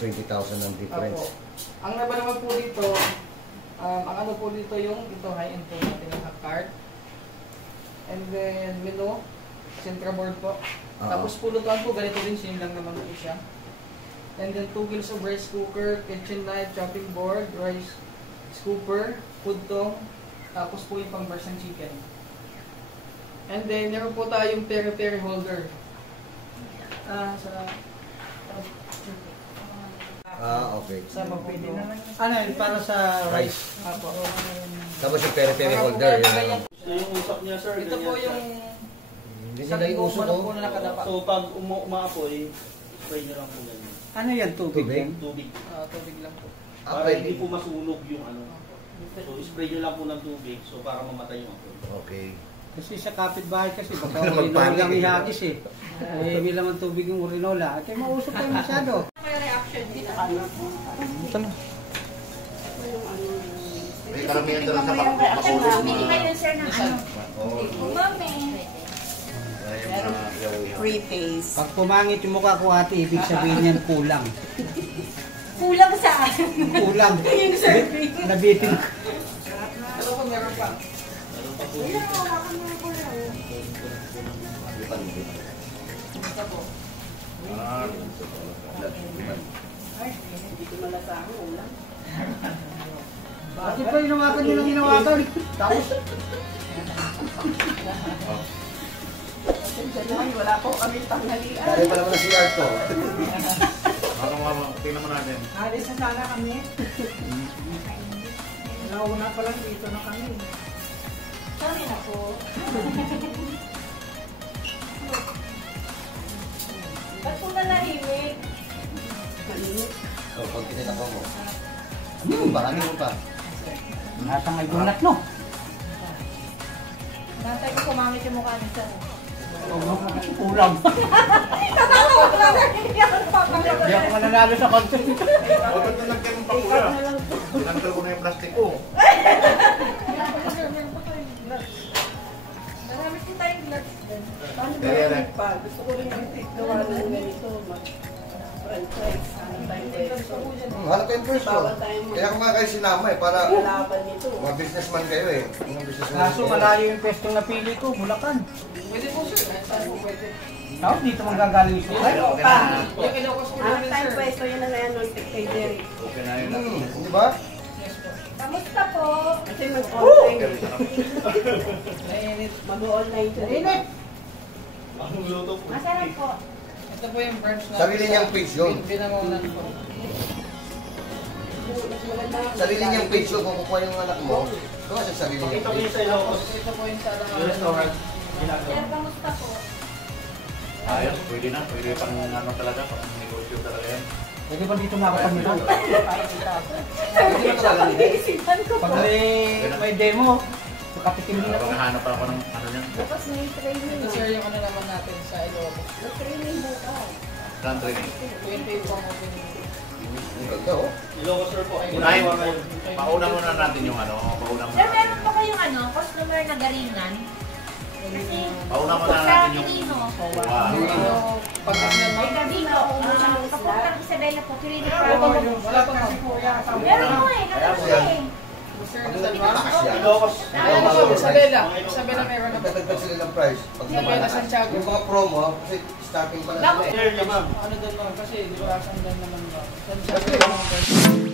20,000 ang difference. Apo. Ang naba naman po dito, ang ano po dito yung ito high-end po natin yung cart. And then menu, central board po. Tapos pulutan po, ganito din, same lang naman po siya. And then 2 wheels of rice cooker, kitchen knife, chopping board, rice scooper, food tong, tapos po yung pang-barsang chicken. And then meron po tayong peri-peri holder. Okay. Sama po ito. Ano yun? Para sa rice. Apo. Tapos yung peri-peri holder. Yung usap niya, sir. Ito po yung Hindi nila iuso to. po na nakadapa. So, pag umaapoy, spray niyo lang po ganyan. Ano yan? Tubig? Tubig. Tubig lang po. Para hindi po masunog yung ano. So, spray niyo lang po ng tubig so para mamatay yung apoy. Okay. Kasi sa kapitbahay kasi, baka urinola lang ihagis eh. Hindi naman tubig yung urinola. At mausok kayo masyado. May reaction dito. Ito na. May karamihan doon sa pakulong. Hindi ba yun, sir, ng ano? Mami. Free face. Pag pumangit yung mukha ko ate, ibig sabihin yan kulang. Kulang saan? Kulang. Yung serving. Nabitin. Ito po meron pa. Ilang hawakan mo ko lang. Ito po. Hindi ko malasahan, ulang. Bakit pa hinawakan nyo ng hinawakan? Tapos, Wala po kami tanghalian. Dali pa naman na si Arto. Tingnan mo natin. Alis na sana kami. Nauna pa lang dito na kami. Sorry na po. Ba't po na nahimik? So, pag tinitako mo. Ano mo pa? natang ay gunat no. Natay ko kumamit yung mukha nito. Kulang. Tatawa ko lang. Hindi ako mananalo sa contest nito. Bakit na lang kayo pakula? Tinanggal ko na yung plastic ko. Marami din tayong gloves din. Paano ba pa? Gusto ko rin yung gawa ng ganito. Mag-franchise. Ano tayo pwesto? Wala tayong pwesto. Kaya kung nga kayo sinama eh, para Laban nito. mga businessman kayo eh. Mga businessman Kaso malayo yung pwestong napili ko, Bulacan. Pwede po sir. Saan po pwede? Tapos dito manggagaling siya. Ay, pa. Yung kinukos ko Ano namin tayo sir. pwesto? Yan na yan ng kay Derek. Okay na yun. Di ba? Yes po. Kamusta po? Kasi mag-online. Mainit. Mag-online siya. Init! Anong luto po? Masarap po. Ito po yung branch na. Sarili niyang page yun. Binangonan po. Sarili niyang page yun. Kung kukuha yung anak mo, ito nga sa sarili niyang Pakita ko page. yung sa Ilocos. Ito po yung sa Yung restaurant. Sir, Ginagawa. kamusta po? Ayos, pwede na. Pwede pang ano talaga, pang negosyo talaga yan. Pwede ba dito makapamito? Isipan ko Pag pa. may demo, kapitikin din ako. Maghahanap ako ng ano niyan. Tapos may training. Ito sir yung ano naman natin sa Ilocos. Training bukas. Grand training. 20 po ang opening. Ang ganda oh. Ilocos sir po. Unahin mo. Pauna muna natin yung ano. Pauna Sir, muna. meron po kayong ano, customer na garingan? Kasi, Pauna muna sa natin yung... Quirino. Wow. Pag May Gabino, kapag Isabela po, Quirino Wala Province. pa nga si Kuya. Meron po eh, nakapos eh. Sir, Pag Isabela. nagpatakas yan, Ilocos. Isabela. Isabela meron na po. nagdadagdag sila ng price. Pag Isabela, namalakas. Santiago. Yung mga promo, kasi starting pa lang. Bakit? Here, ma'am. Ano doon ma'am? Kasi di ba sandan naman ba? Sandan naman.